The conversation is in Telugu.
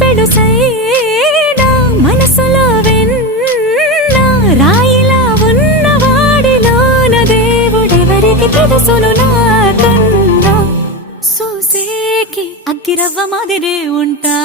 పెడుసైనా మనసులో వెన్న రాయిలా ఉన్నవాడిలోన దేవుడెవరికి తెలుసును నాకన్నా. సూసేకి అగ్గిరవ్వ మాదిరే ఉంటా